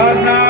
Lord.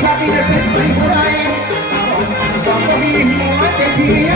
Sabine, bin mein Bruder, Sabine, bin mein Bruder,